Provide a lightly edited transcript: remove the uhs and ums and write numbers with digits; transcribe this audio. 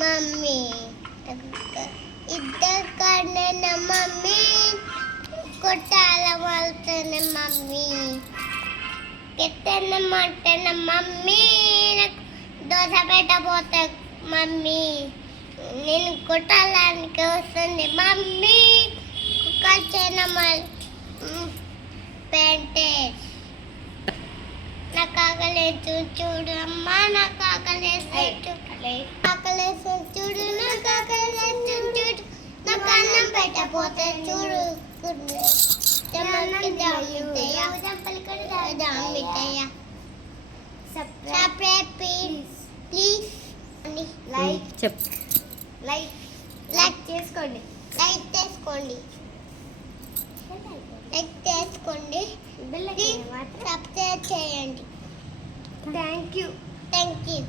mummy ఇద్దరు కన్నా mummy కొట్టాల వెళ్తాను మమ్మీ కెత్తన మట్టన మమ్మీ నాకు దోశ పెట్టబోతా మమ్మీ నేను కొట్టాలనికి వస్తుంది మమ్మీ కుక్కర్చైన పెంటేస్ నాకు ఆకలేసు చూడు అమ్మా నాకు ఆకలేసు ఆకలేసు చూడు నాకు ఆకలేసు చూడు నాకు అన్నం పెట్టబోతే చూడు సబ్స్క్రైబ్ ప్లీజ్ చెప్ లైక్ చేసుకోండి లైక్ చేసుకోండి సబ్స్క్రైబ్ చేయండి థ్యాంక్ యూ థ్యాంక్ యూ